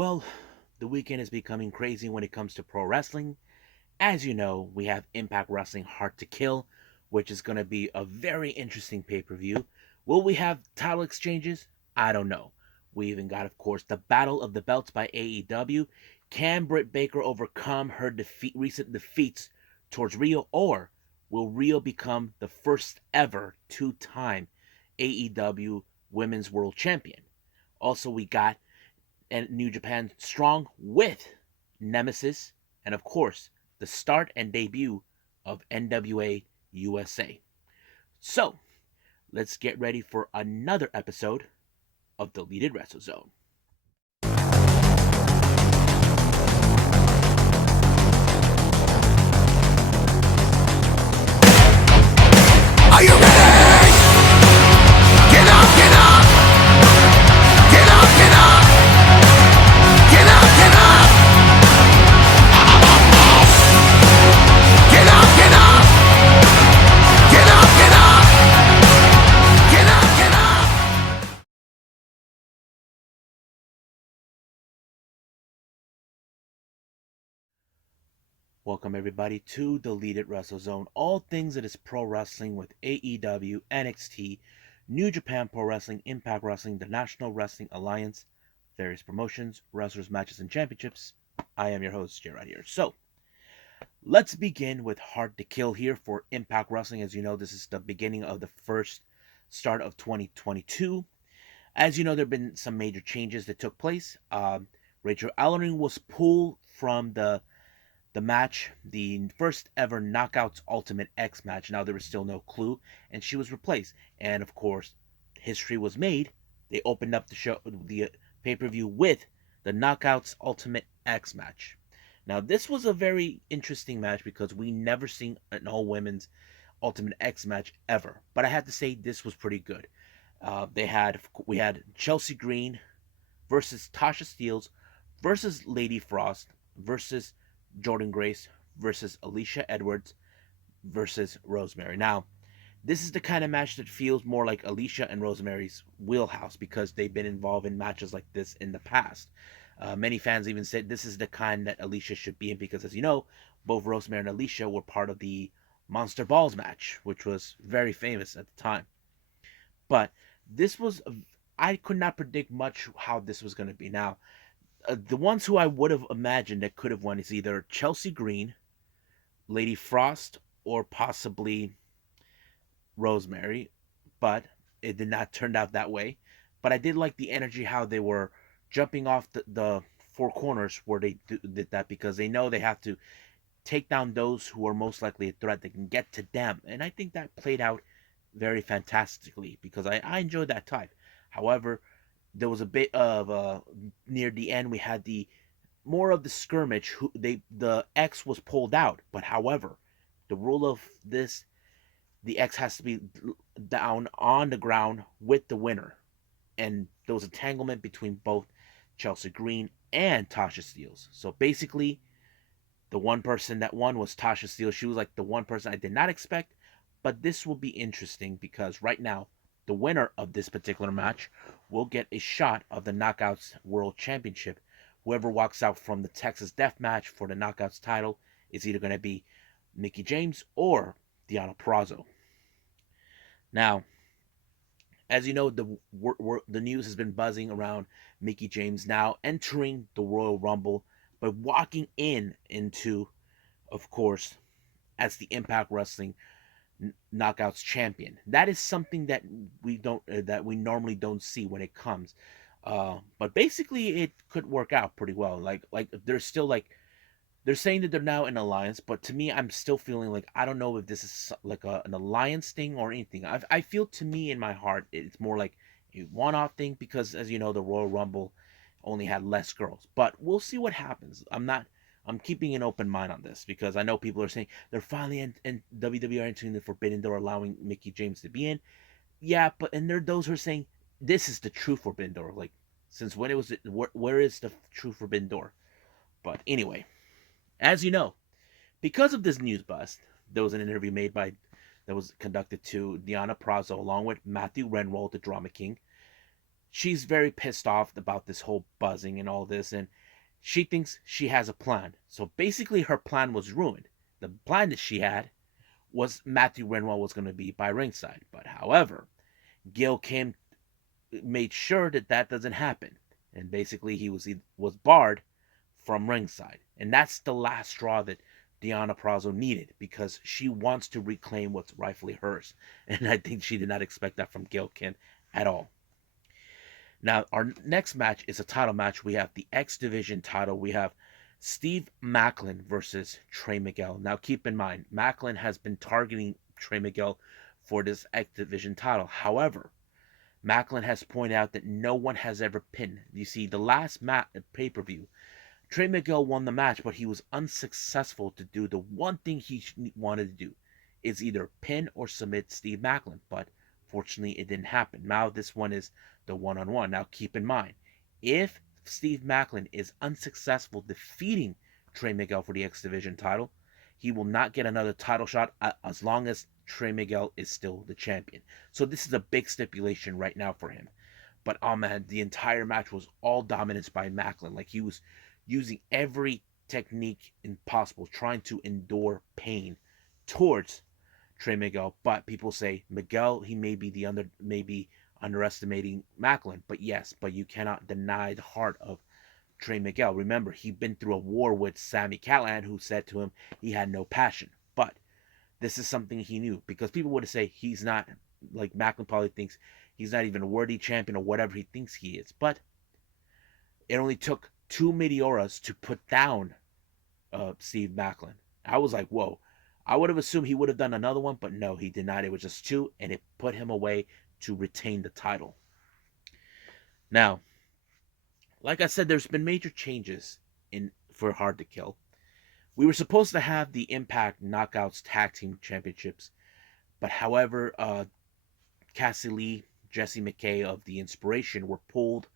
Well, the weekend is becoming crazy when it comes to pro wrestling. As you know, we have Impact Wrestling Hard to Kill, which is going to be a very interesting pay per view. Will we have title exchanges? I don't know. We even got, of course, the Battle of the Belts by AEW. Can Britt Baker overcome her recent defeats towards Rio, or will Rio become the first ever two-time AEW Women's World Champion? Also, we got New Japan Strong with Nemesis, and of course, the start and debut of NWA USA. So, let's get ready for another episode of Deleted Wrestle Zone. Are you ready? Get up, get up! Get up, get up! Get up, get up! Get up, get up! Get up, get up! Get up, get up! Welcome everybody to Deleted Wrestle Zone. All things that is pro wrestling with AEW, NXT, New Japan Pro Wrestling, Impact Wrestling, the National Wrestling Alliance, various promotions, wrestlers, matches, and championships. I am your host, Jay right here. So, let's begin with Hard to Kill here for Impact Wrestling. As you know, this is the beginning of the first start of 2022. As you know, there have been some major changes that took place. Rachel Ellering was pulled from the match, the first ever Knockouts Ultimate X match. Now there was still no clue, and she was replaced. And of course, history was made. They opened up the show, the pay-per-view with the Knockouts Ultimate X match. Now this was a very interesting match because we never seen an all women's Ultimate X match ever. But I had to say this was pretty good. We had Chelsea Green versus Tasha Steelz versus Lady Frost versus Jordan Grace versus Alicia Edwards versus Rosemary. Now, this is the kind of match that feels more like Alicia and Rosemary's wheelhouse because they've been involved in matches like this in the past. Many fans even said this is the kind that Alicia should be in because, as you know, both Rosemary and Alicia were part of the Monster Balls match, which was very famous at the time. But this was, I could not predict much how this was going to be. Now, the ones who I would have imagined that could have won is either Chelsea Green, Lady Frost, or possibly Rosemary, but it did not turn out that way. But I did like the energy, how they were jumping off the four corners where they did that because they know they have to take down those who are most likely a threat that can get to them. And I think that played out very fantastically because I enjoyed that type. However, there was a bit of near the end we had the more of the skirmish. The X was pulled out, but however, the rule of this, the X has to be down on the ground with the winner, and there was entanglement between both Chelsea Green and Tasha Steelz. So basically, the one person that won was Tasha Steelz. She was like the one person I did not expect, but this will be interesting because right now the winner of this particular match will get a shot of the Knockouts World Championship. Whoever walks out from the Texas Death Match for the Knockouts title is either going to be Mickie James or Deonna Purrazzo. Now, as you know, the news has been buzzing around Mickie James now entering the Royal Rumble by walking into, of course, as the Impact Wrestling Knockouts champion. That is something that we normally don't see when it comes. But basically, it could work out pretty well. Like they're still like they're saying that they're now an alliance, but to me, I'm still feeling like I don't know if this is like an alliance thing or anything. I feel to me in my heart it's more like a one-off thing because, as you know, the Royal Rumble only had less girls. But we'll see what happens. I'm keeping an open mind on this because I know people are saying they're finally in WWE entering the Forbidden Door, allowing Mickie James to be in. Yeah, but and there are those who are saying this is the true Forbidden Door. Like, since when it was, where is the true Forbidden Door? But anyway, as you know, because of this news bust, there was an interview that was conducted to Deonna Purrazzo along with Matthew Renroll, the Drama King. she's very pissed off about this whole buzzing and all this, and she thinks she has a plan. So basically, her plan was ruined. The plan that she had was Matthew Renwell was going to be by ringside. But however, Gil came, made sure that that doesn't happen, and basically he was barred from ringside, and that's the last straw that Deonna Purrazzo needed because she wants to reclaim what's rightfully hers, and I think she did not expect that from Gil Kim at all. Now, our next match is a title match. We have the X Division title. We have Steve Macklin versus Trey Miguel. Now, keep in mind, Macklin has been targeting Trey Miguel for this X Division title. However, Macklin has pointed out that no one has ever pinned. You see, the last pay-per-view, Trey Miguel won the match, but he was unsuccessful to do the one thing he wanted to do, is either pin or submit Steve Macklin. But fortunately, it didn't happen. Now this one is the one-on-one. Now keep in mind, if Steve Macklin is unsuccessful defeating Trey Miguel for the X Division title, he will not get another title shot as long as Trey Miguel is still the champion. So this is a big stipulation right now for him. But oh man, the entire match was all dominance by Macklin. Like he was using every technique impossible, trying to endure pain towards Trey Miguel. But people say Miguel, he may be maybe underestimating Macklin. But yes, but you cannot deny the heart of Trey Miguel. Remember, he'd been through a war with Sami Callihan, who said to him he had no passion. But this is something he knew, because people would say he's not, like Macklin probably thinks he's not even a worthy champion or whatever he thinks he is. But it only took two Meteoras to put down Steve Macklin. I was like, whoa. I would have assumed he would have done another one, but no, he did not. It was just two, and it put him away to retain the title. Now, like I said, there's been major changes in for Hard to Kill. We were supposed to have the Impact Knockouts Tag Team Championships, but however, Cassie Lee, Jesse McKay of the Inspiration were pulled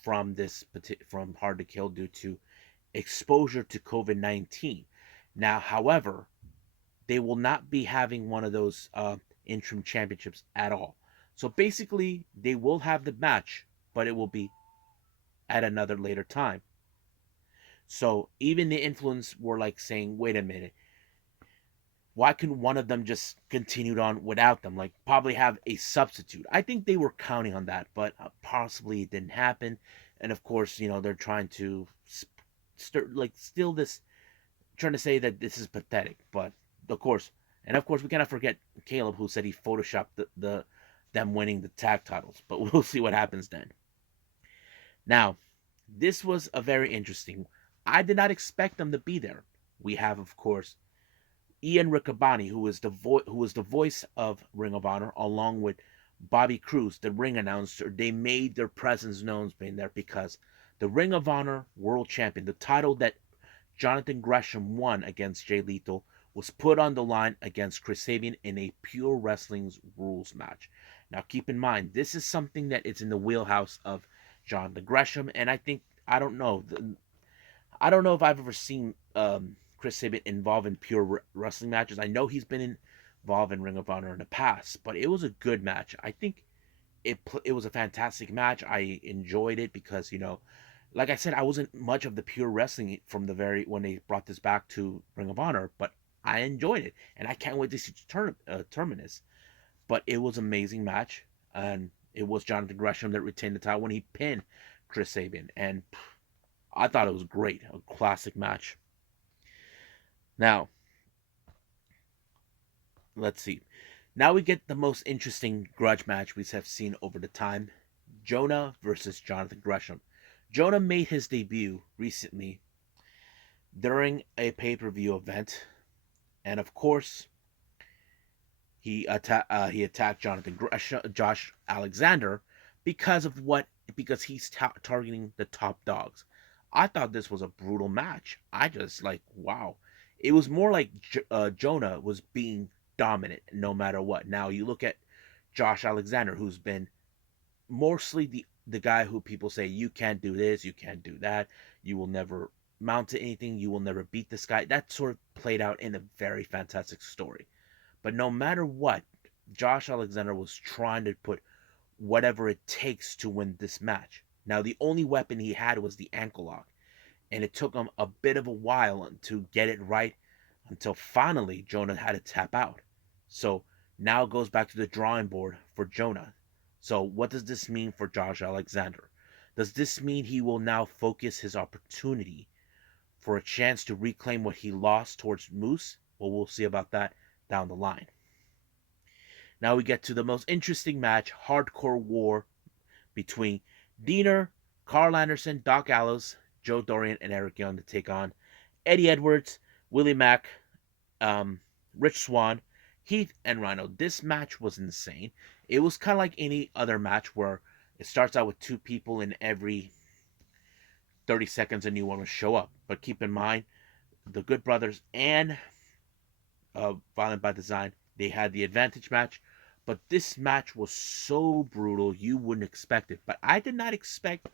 from from Hard to Kill due to exposure to COVID-19. Now, however, they will not be having one of those interim championships at all. So basically, they will have the match, but it will be at another later time. So even the influence were like saying, wait a minute, why couldn't one of them just continued on without them? Like probably have a substitute. I think they were counting on that, but possibly it didn't happen. And of course, they're trying to still this, trying to say that this is pathetic. But of course, we cannot forget Caleb, who said he photoshopped them winning the tag titles. But we'll see what happens then. Now, this was a very interesting. I did not expect them to be there. We have, of course, Ian Riccaboni, who was the voice of Ring of Honor, along with Bobby Cruz, the ring announcer. They made their presence known being there because the Ring of Honor World Champion, the title that Jonathan Gresham won against Jay Lethal, was put on the line against Chris Sabin in a Pure Wrestling's rules match. Now, keep in mind, this is something that is in the wheelhouse of Jonathan Gresham, and I don't know if I've ever seen Chris Sabin involved in pure wrestling matches. I know he's been involved in Ring of Honor in the past, but it was a good match. I think it was a fantastic match. I enjoyed it because like I said, I wasn't much of the pure wrestling from when they brought this back to Ring of Honor, but I enjoyed it, and I can't wait to see Terminus. But it was an amazing match, and it was Jonathan Gresham that retained the title when he pinned Chris Sabin, and I thought it was great, a classic match. Now, let's see. Now we get the most interesting grudge match we have seen over the time. Jonah versus Jonathan Gresham. Jonah made his debut recently during a pay-per-view event, and of course, he attacked Jonathan Gresham, Josh Alexander, because he's targeting the top dogs. I thought this was a brutal match. I just wow. It was more like Jonah was being dominant no matter what. Now you look at Josh Alexander, who's been mostly the guy who people say you can't do this, you can't do that, you will never mount to anything, you will never beat this guy. That sort of played out in a very fantastic story. But no matter what, Josh Alexander was trying to put whatever it takes to win this match. Now, the only weapon he had was the ankle lock, and it took him a bit of a while to get it right until finally Jonah had to tap out. So now it goes back to the drawing board for Jonah. So, what does this mean for Josh Alexander? Does this mean he will now focus his opportunity for a chance to reclaim what he lost towards Moose? Well, we'll see about that down the line. Now we get to the most interesting match, Hardcore War, between Diener, Carl Anderson, Doc Gallows, Joe Dorian, and Eric Young to take on Eddie Edwards, Willie Mack, Rich Swann, Heath, and Rhino. This match was insane. It was kind of like any other match where it starts out with two people and every 30 seconds a new one will show up. But keep in mind, the Good Brothers and Violent by Design, they had the advantage match. But this match was so brutal, you wouldn't expect it. But I did not expect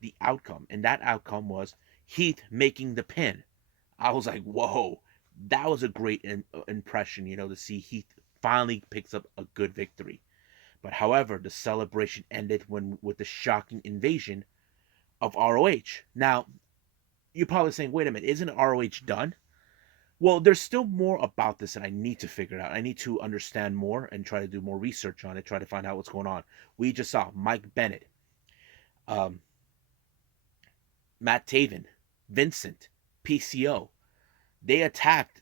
the outcome. And that outcome was Heath making the pin. I was like, whoa, that was a great impression, to see Heath finally picks up a good victory. But however, the celebration ended with the shocking invasion of ROH. Now, you're probably saying, wait a minute, isn't ROH done? Well, there's still more about this that I need to figure out. I need to understand more and try to do more research on it, try to find out what's going on. We just saw Mike Bennett, um, Matt Taven, Vincent, PCO. They attacked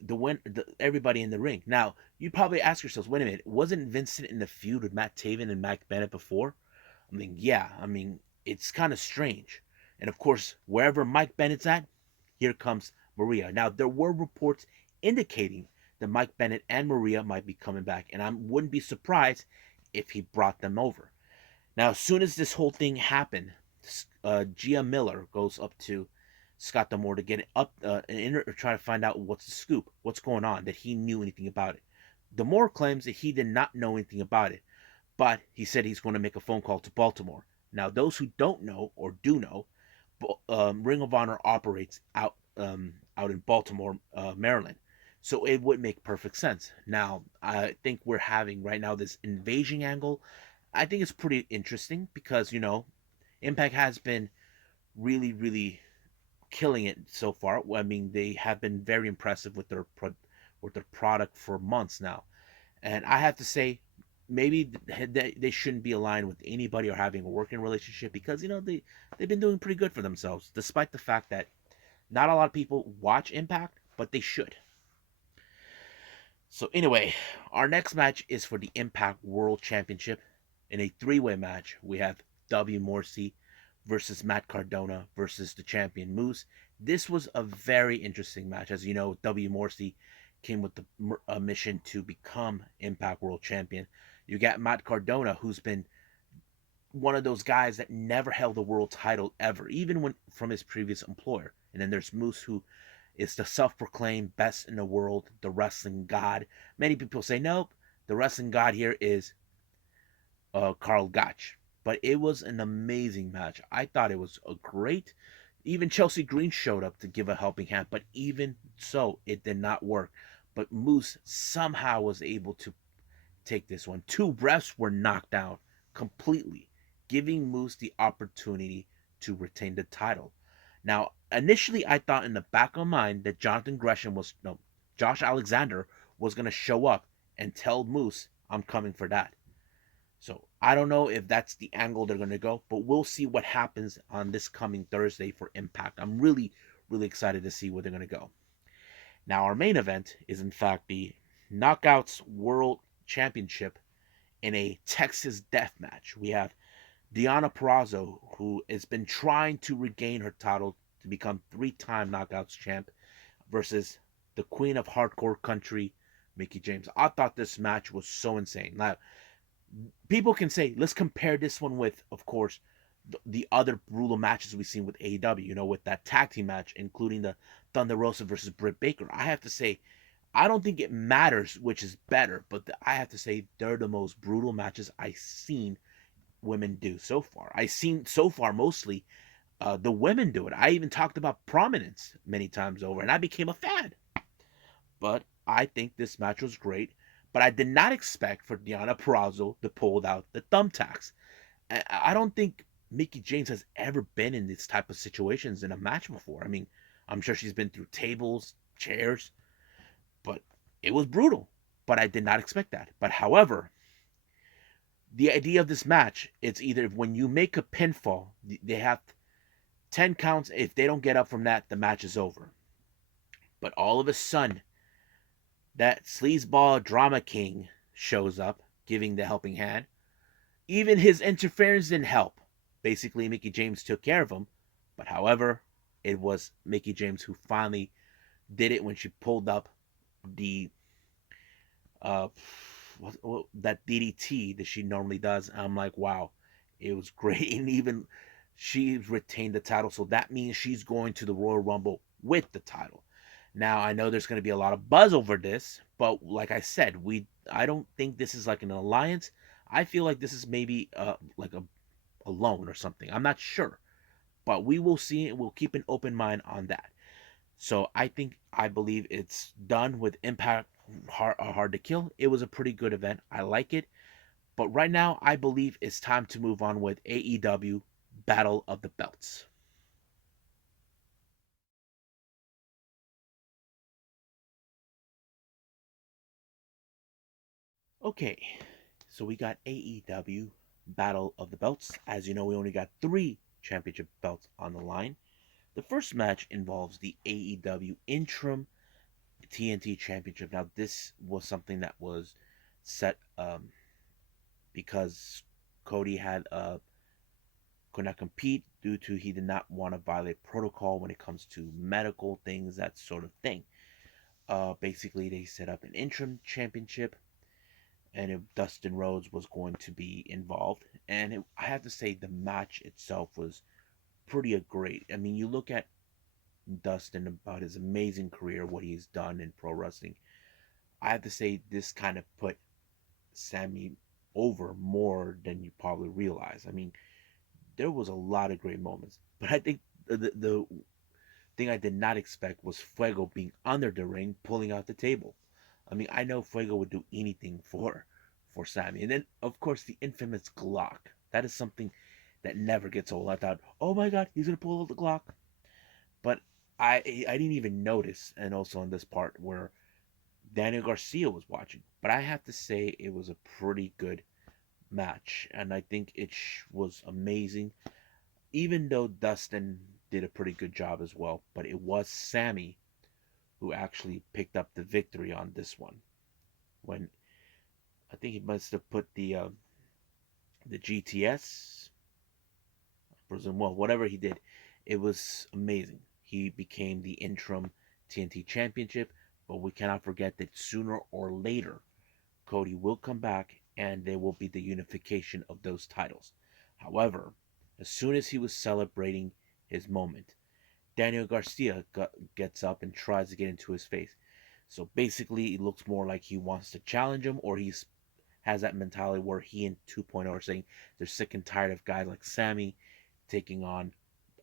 everybody in the ring. Now, you probably ask yourselves, wait a minute, wasn't Vincent in the feud with Matt Taven and Mike Bennett before? I mean, yeah, it's kind of strange. And of course, wherever Mike Bennett's at, here comes Maria. Now, there were reports indicating that Mike Bennett and Maria might be coming back, and I wouldn't be surprised if he brought them over. Now, as soon as this whole thing happened, Gia Miller goes up to Scott D'Amore to get it up and try to find out what's the scoop, what's going on, that he knew anything about it. D'Amore claims that he did not know anything about it, but he said he's going to make a phone call to Baltimore. Now, those who don't know or do know, Ring of Honor operates out in Baltimore, Maryland. So it would make perfect sense. Now, I think we're having right now this invasion angle. I think it's pretty interesting because, Impact has been really, really killing it so far. I mean, they have been very impressive with their product for months now. And I have to say, maybe they shouldn't be aligned with anybody or having a working relationship because, they've been doing pretty good for themselves, despite the fact that not a lot of people watch Impact, but they should. So anyway, our next match is for the Impact World Championship. In a three-way match, we have W. Morrissey versus Matt Cardona versus the champion Moose. This was a very interesting match. As you know, W. Morrissey came with the mission to become Impact World Champion. You got Matt Cardona, who's been one of those guys that never held the world title ever, even when from his previous employer. And then there's Moose, who is the self-proclaimed best in the world, the wrestling god. Many people say, nope, the wrestling god here is Karl Gotch. But it was an amazing match. I thought it was a great. Even Chelsea Green showed up to give a helping hand, but even so, it did not work. But Moose somehow was able to take this one. Two refs were knocked out completely, giving Moose the opportunity to retain the title. Now, initially, I thought in the back of my mind that Josh Alexander was going to show up and tell Moose, I'm coming for that. So I don't know if that's the angle they're going to go, but we'll see what happens on this coming Thursday for Impact. I'm really, really excited to see where they're going to go. Now, our main event is, in fact, the Knockouts World Championship in a Texas death match. We have Deonna Purrazzo, who has been trying to regain her title to become three-time Knockouts champ, versus the Queen of Hardcore Country, Mickie James. I thought this match was so insane. Now, people can say, let's compare this one with, of course, the other brutal matches we've seen with AEW, with that tag team match, including the Thunder Rosa versus Britt Baker. I have to say, I don't think it matters which is better, but I have to say they're the most brutal matches I've seen women do so far. I've seen so far mostly the women do it. I even talked about Prominence many times over, and I became a fan. But I think this match was great. But I did not expect for Deonna Purrazzo to pull out the thumbtacks. I don't think Mickey James has ever been in this type of situations in a match before. I mean, I'm sure she's been through tables, chairs, but it was brutal. But I did not expect that. But however, the idea of this match, it's either when you make a pinfall, they have 10 counts. If they don't get up from that, the match is over. But all of a sudden, that sleazeball drama king shows up, giving the helping hand. Even his interference didn't help. Basically, Mickey James took care of him. But however, it was Mickey James who finally did it when she pulled up the uh that DDT that she normally does. And I'm like, wow, it was great. And even she retained the title, so that means she's going to the Royal Rumble with the title. Now I know there's going to be a lot of buzz over this, but like I said, I don't think this is like an alliance. I feel like this is maybe like a loan or something. I'm not sure, but we will see. We'll keep an open mind on that. So I believe it's done with Impact hard to Kill. It was a pretty good event. I like it. But right now, I believe it's time to move on with AEW Battle of the Belts. Okay, so we got AEW Battle of the Belts. As you know, we only got 3 championship belts on the line. The first match involves the AEW Interim TNT Championship. Now, this was something that was set because Cody could not compete due to he did not want to violate protocol when it comes to medical things, that sort of thing. Basically, they set up an interim championship, and if Dustin Rhodes was going to be involved, and I have to say the match itself was pretty great. I mean, you look at Dustin about his amazing career, what he's done in pro wrestling. I have to say this kind of put Sammy over more than you probably realize. I mean, there was a lot of great moments, but I think the thing I did not expect was Fuego being under the ring, pulling out the table. I mean, I know Fuego would do anything for Sammy, and then of course the infamous Glock. That is something that never gets old. I thought, oh my God, he's gonna pull out the Glock, but I didn't even notice. And also on this part where Daniel Garcia was watching, but I have to say it was a pretty good match, and I think it was amazing. Even though Dustin did a pretty good job as well, but it was Sammy who actually picked up the victory on this one. When I think he must have put the GTS, I presume, well, whatever he did, it was amazing. He became the interim TNT Championship, but we cannot forget that sooner or later Cody will come back and there will be the unification of those titles. However, as soon as he was celebrating his moment, Daniel Garcia gets up and tries to get into his face. So basically, it looks more like he wants to challenge him, or he has that mentality where he and 2.0 are saying they're sick and tired of guys like Sammy taking on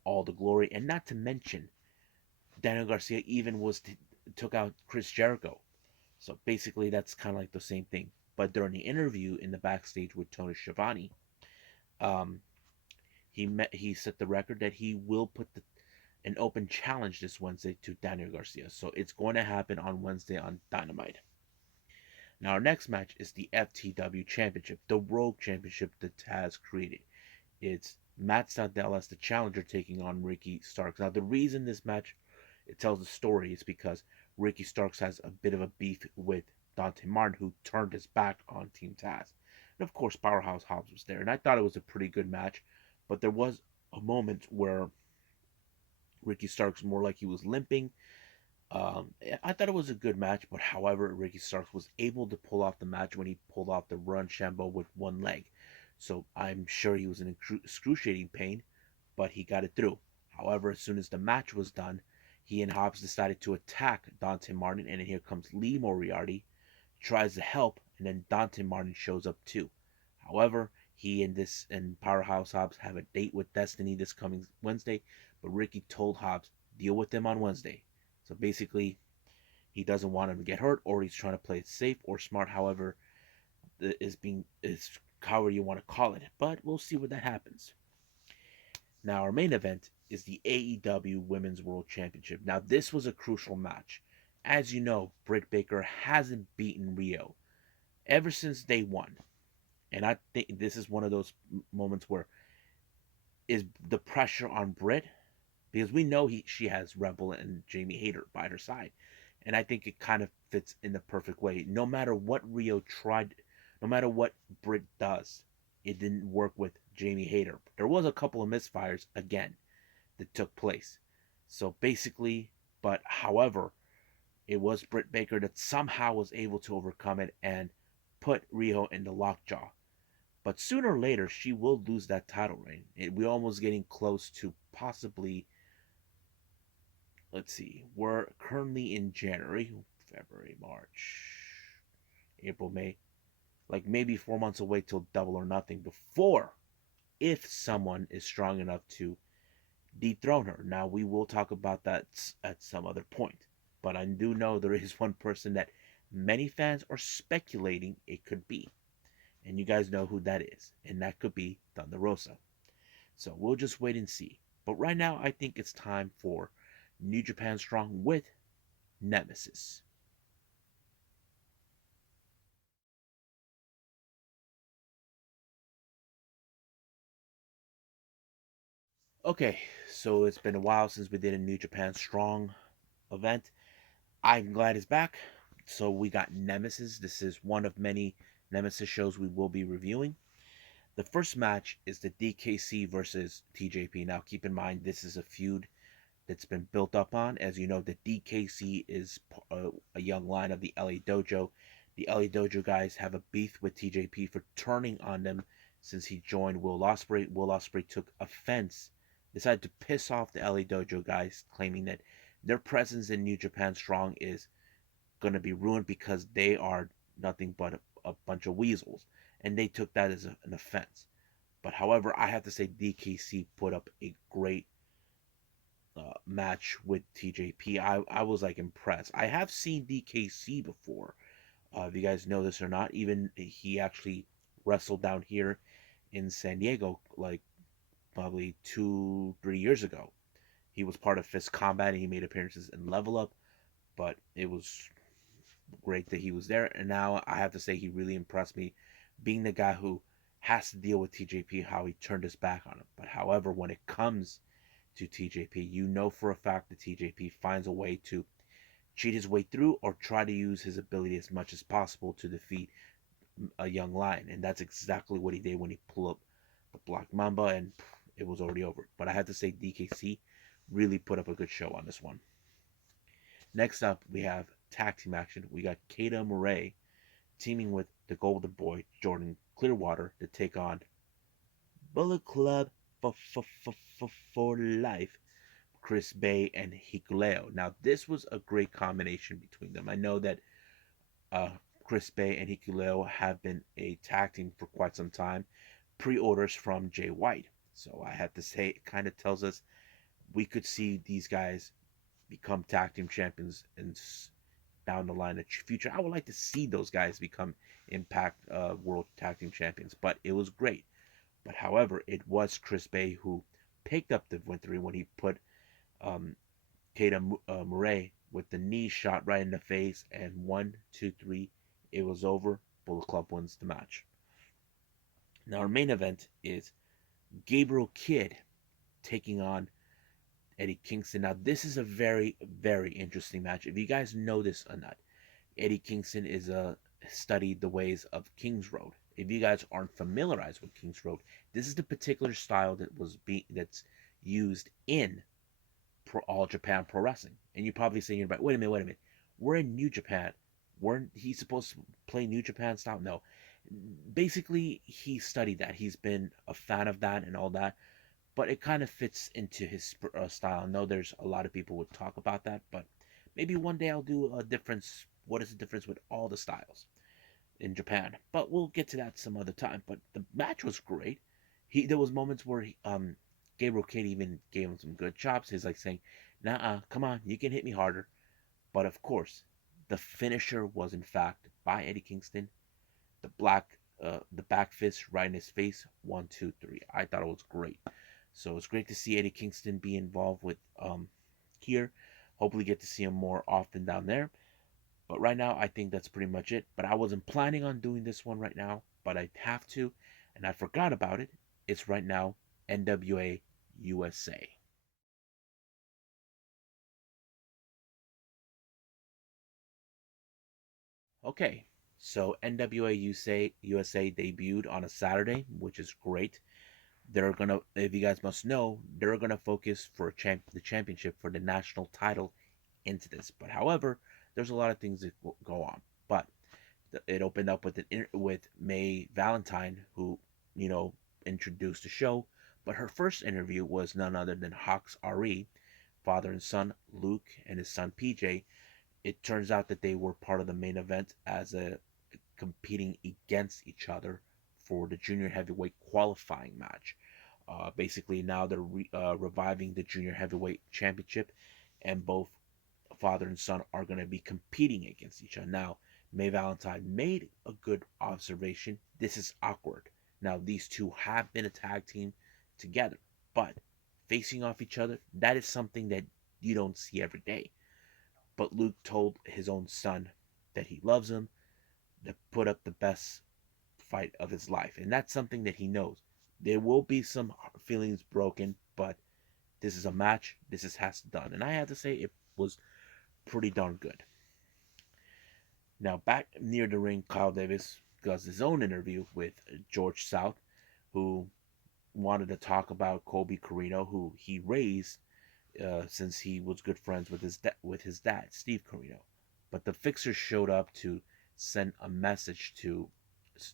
all the glory. And not to mention, Daniel Garcia even took out Chris Jericho. So basically, that's kind of like the same thing. But during the interview in the backstage with Tony Schiavone, um, he set the record that he will put an open challenge this Wednesday to Daniel Garcia. So it's going to happen on Wednesday on Dynamite. Now our next match is the FTW Championship, the Rogue Championship that Taz created. It's Matt Sydal as the challenger taking on Ricky Starks. Now the reason this match it tells the story is because Ricky Starks has a bit of a beef with Dante Martin, who turned his back on Team Taz. And of course, Powerhouse Hobbs was there, and I thought it was a pretty good match. But there was a moment where Ricky Starks more like he was limping. I thought it was a good match, but however, Ricky Starks was able to pull off the match when he pulled off the Run Shambo with one leg. So I'm sure he was in excruciating pain, but he got it through. However, as soon as the match was done, he and Hobbs decided to attack Dante Martin, and then here comes Lee Moriarty, tries to help, and then Dante Martin shows up too. However, he and Powerhouse Hobbs have a date with Destiny this coming Wednesday, but Ricky told Hobbs, deal with them on Wednesday. So basically, he doesn't want him to get hurt, or he's trying to play it safe or smart. However, is however you want to call it. But we'll see what that happens. Now, our main event is the AEW Women's World Championship. Now, this was a crucial match. As you know, Britt Baker hasn't beaten Rio ever since day one. And I think this is one of those moments where is the pressure on Britt, because we know she has Rebel and Jamie Hayter by her side. And I think it kind of fits in the perfect way. No matter what Rio tried, no matter what Britt does, it didn't work with Jamie Hayter. There was a couple of misfires again that took place. So basically, but however, it was Britt Baker that somehow was able to overcome it and put Rio in the lockjaw. But sooner or later, she will lose that title reign. We're almost getting close to possibly, let's see, we're currently in January, February, March, April, May, like maybe 4 months away till Double or Nothing before, if someone is strong enough to dethrone her. Now, we will talk about that at some other point. But I do know there is one person that many fans are speculating it could be. And you guys know who that is. And that could be Thunder Rosa. So we'll just wait and see. But right now, I think it's time for New Japan Strong with Nemesis. Okay, so it's been a while since we did a New Japan Strong event. I'm glad it's back. So we got Nemesis. This is one of many Nemesis shows we will be reviewing. The first match is the DKC versus TJP. Now, keep in mind, this is a feud that's been built up on. As you know, the DKC is a young line of the LA Dojo. The LA Dojo guys have a beef with TJP for turning on them since he joined Will Ospreay. Will Ospreay took offense, decided to piss off the LA Dojo guys, claiming that their presence in New Japan Strong is going to be ruined because they are nothing but a bunch of weasels. And they took that as an offense. But however, I have to say DKC put up a great match with TJP. I was like impressed. I have seen DKC before. If you guys know this or not, even he actually wrestled down here in San Diego like probably 2-3 years ago. He was part of Fist Combat and he made appearances in Level Up, but it was great that he was there. And now I have to say he really impressed me, being the guy who has to deal with TJP, how he turned his back on him. But however, when it comes to TJP, you know for a fact that TJP finds a way to cheat his way through or try to use his ability as much as possible to defeat a young lion. And that's exactly what he did when he pulled up the Black Mamba, and it was already over. But I have to say DKC really put up a good show on this one. Next up, we have tag team action. We got Kata Murray teaming with the Golden Boy, Jordan Clearwater, to take on Bullet Club for life, Chris Bay and Hikuleo. Now, this was a great combination between them. I know that uh, Chris Bay and Hikuleo have been a tag team for quite some time, pre-orders from Jay White. So I have to say, it kind of tells us we could see these guys become tag team champions and down the line in the future. I would like to see those guys become Impact World Tag Team Champions, but it was great. But however, it was Chris Bay who picked up the victory when he put um, Kata Murray with the knee shot right in the face, and 1, 2, 3, it was over. Bullet Club wins the match. Now our main event is Gabriel Kidd taking on Eddie Kingston. Now this is a very, very interesting match. If you guys know this or not, Eddie Kingston is studied the ways of Kings Road. If you guys aren't familiarized with Kings Road, this is the particular style that's used in All Japan Pro Wrestling. And you're probably saying, wait a minute, we're in New Japan. Weren't he supposed to play New Japan style? No. Basically, he studied that. He's been a fan of that and all that. But it kind of fits into his style. I know there's a lot of people would talk about that, but maybe one day I'll do a difference. What is the difference with all the styles in Japan? But we'll get to that some other time. But the match was great. There was moments where Gabriel Kidd even gave him some good chops. He's like saying, "Nah, come on, you can hit me harder." But of course, the finisher was in fact by Eddie Kingston, the black the back fist right in his face. 1, 2, 3. I thought it was great. So it's great to see Eddie Kingston be involved with here. Hopefully, get to see him more often down there. But right now, I think that's pretty much it. But I wasn't planning on doing this one right now, but I have to, and I forgot about it. It's right now NWA USA. Okay, so NWA USA debuted on a Saturday, which is great. They're gonna, if you guys must know, they're gonna focus for the championship for the national title into this. But however, there's a lot of things that go on. But it opened up with with May Valentine, who you know introduced the show. But her first interview was none other than Hawks Re, father and son Luke and his son PJ. It turns out that they were part of the main event as a competing against each other for the junior heavyweight qualifying match. Basically, now they're reviving the junior heavyweight championship, and both father and son are going to be competing against each other. Now, May Valentine made a good observation. This is awkward. Now, these two have been a tag team together, but facing off each other, that is something that you don't see every day. But Luke told his own son that he loves him, to put up the best fight of his life. And that's something that he knows. There will be some feelings broken, but this is a match. This is has done. And I have to say it was pretty darn good. Now back near the ring, Kyle Davis does his own interview with George South, who wanted to talk about Colby Corino, who he raised since he was good friends with his dad, Steve Corino. But the Fixers showed up to send a message to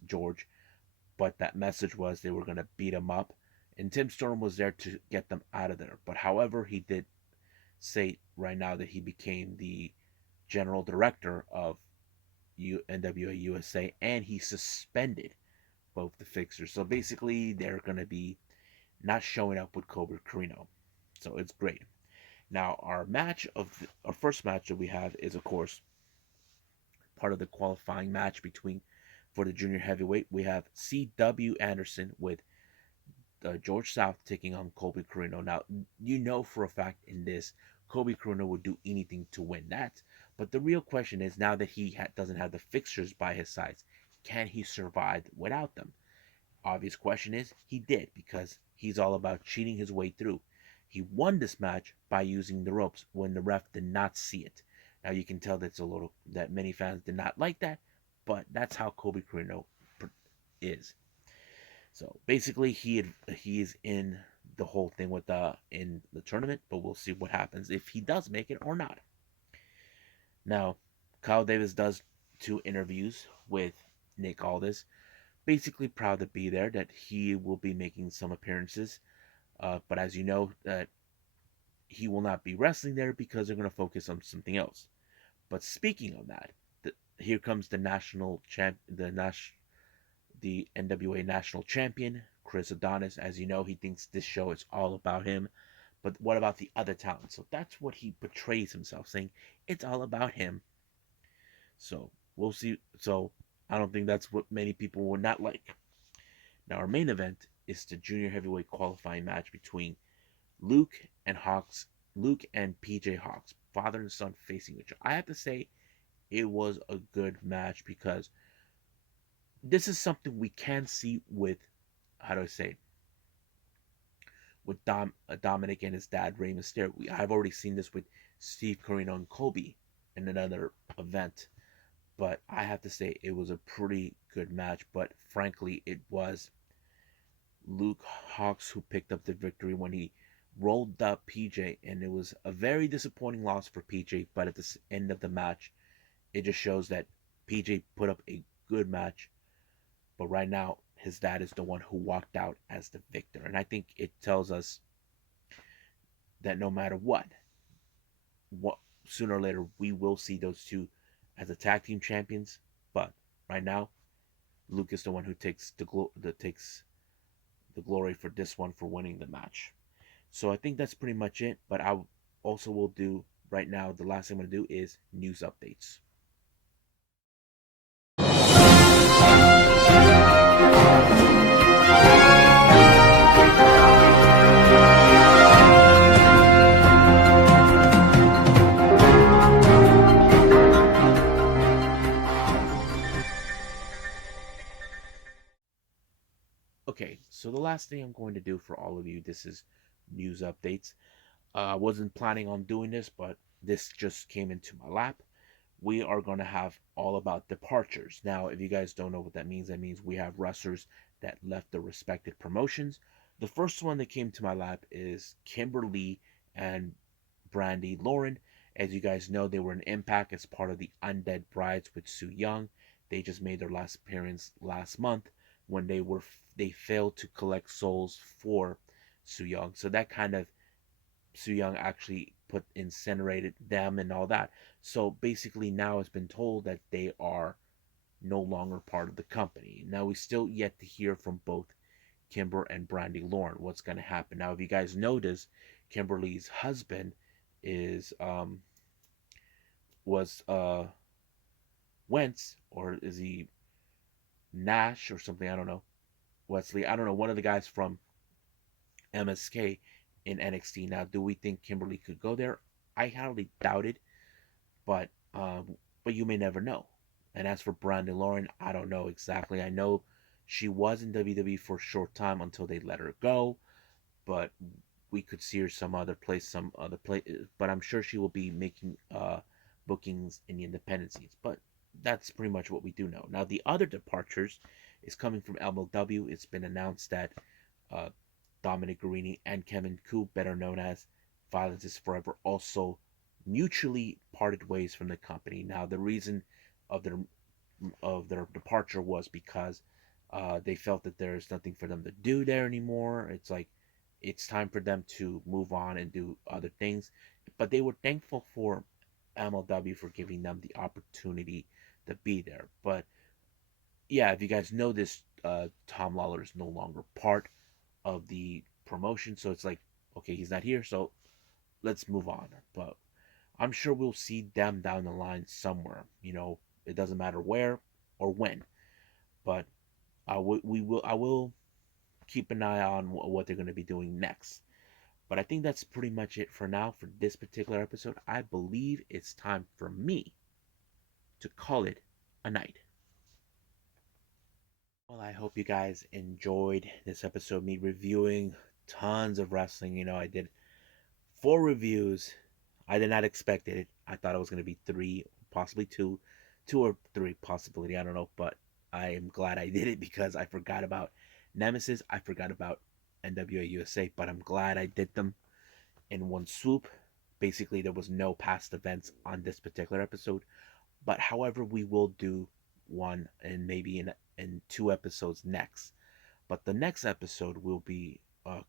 George, but that message was they were going to beat him up, and Tim Storm was there to get them out of there. But however, he did say right now that he became the general director of NWA USA, and he suspended both the Fixers. So basically, they're going to be not showing up with Cobra Carino. So it's great. Now, our first match that we have is, of course, part of the qualifying match between for the junior heavyweight. We have C.W. Anderson with George South taking on Colby Carino. Now, you know for a fact in this, Colby Carino would do anything to win that. But the real question is, now that he doesn't have the Fixers by his sides, can he survive without them? Obvious question is, he did, because he's all about cheating his way through. He won this match by using the ropes when the ref did not see it. Now you can tell that many fans did not like that, but that's how Colby Carino is. So basically, he is in the whole thing with in the tournament, but we'll see what happens if he does make it or not. Now, Kyle Davis does 2 interviews with Nick Aldis. Basically, proud to be there. That he will be making some appearances, but as you know, that he will not be wrestling there because they're going to focus on something else. But speaking of that, here comes the the NWA national champion, Chris Adonis. As you know, he thinks this show is all about him. But what about the other talent? So that's what he portrays himself, saying it's all about him. So we'll see. So I don't think that's what many people would not like. Now our main event is the junior heavyweight qualifying match between Luke and Hawks, Luke and PJ Hawks, father and son facing each other. I have to say it was a good match because this is something we can see with, how do I say, with Dominic and his dad Rey Mysterio. I've already seen this with Steve Corino and Kobe in another event, but I have to say it was a pretty good match. But frankly, it was Luke Hawks who picked up the victory when he rolled up PJ, and it was a very disappointing loss for PJ. But at the end of the match, it just shows that PJ put up a good match. But right now, his dad is the one who walked out as the victor. And I think it tells us that no matter what, sooner or later, we will see those two as a tag team champions. But right now, Luke is the one who takes takes the glory for this one for winning the match. So I think that's pretty much it. But I also will do right now, the last thing I'm going to do is news updates. Okay, so the last thing I'm going to do for all of you, this is news updates. I wasn't planning on doing this, but this just came into my lap. We are going to have all about departures. Now, if you guys don't know what that means we have wrestlers that left their respected promotions. The first one that came to my lap is Kimberly and Brandy Lauren. As you guys know, they were in Impact as part of the Undead Brides with Su Yung. They just made their last appearance last month when they failed to collect souls for Su Yung. So that kind of Su Yung actually put incinerated them and all that. So basically now it's been told that they are no longer part of the company. Now we still yet to hear from both Kimber and Brandy Lauren what's going to happen. Now if you guys notice, Kimberly's husband is was Wentz, or is he Nash or something? I don't know. Wesley, I don't know. One of the guys from MSK in NXT. Now, do we think Kimberly could go there? I highly doubt it, but but you may never know. And as for Brandon Lauren, I don't know exactly. I know she was in WWE for a short time until they let her go, but we could see her some other place, But I'm sure she will be making bookings in the independent scenes. But that's pretty much what we do know. Now, the other departures is coming from MLW. It's been announced that uh, Dominic Guarini and Kevin Koo, better known as Violence is Forever, also mutually parted ways from the company. Now, the reason of their departure was because they felt that there's nothing for them to do there anymore. It's like it's time for them to move on and do other things. But they were thankful for MLW for giving them the opportunity to be there. But yeah, if you guys know this, Tom Lawler is no longer part of the promotion, so it's like, okay, he's not here, so let's move on. But I'm sure we'll see them down the line somewhere. It doesn't matter where or when, but I will keep an eye on what they're going to be doing next. But I think that's pretty much it for now for this particular episode. I believe it's time for me to call it a night. Well, I hope you guys enjoyed this episode, me reviewing tons of wrestling. I did 4 reviews. I did not expect it. I thought it was going to be 3, possibly 2 or 3 possibility. I don't know, but I am glad I did it because I forgot about Nemesis. I forgot about NWA USA, but I'm glad I did them in one swoop. Basically, there was no past events on this particular episode, but however, we will do one and maybe in 2 episodes next. But the next episode we'll be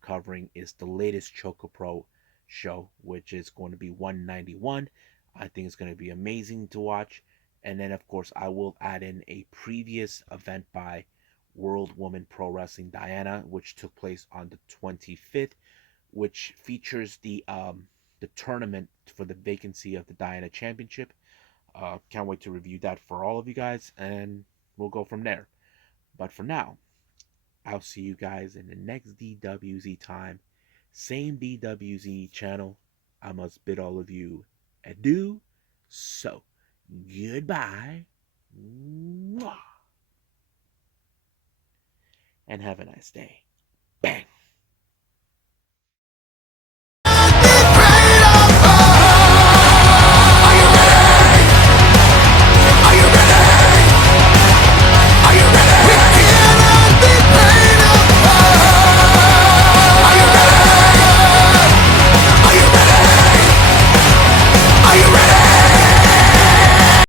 covering is the latest Choco Pro show, which is going to be 191. I think it's going to be amazing to watch. And then, of course, I will add in a previous event by World Woman Pro Wrestling Diana, which took place on the 25th, which features the tournament for the vacancy of the Diana Championship. Can't wait to review that for all of you guys, and we'll go from there. But for now, I'll see you guys in the next DWZ time. Same DWZ channel. I must bid all of you adieu. So, goodbye. Mwah. And have a nice day. Bang.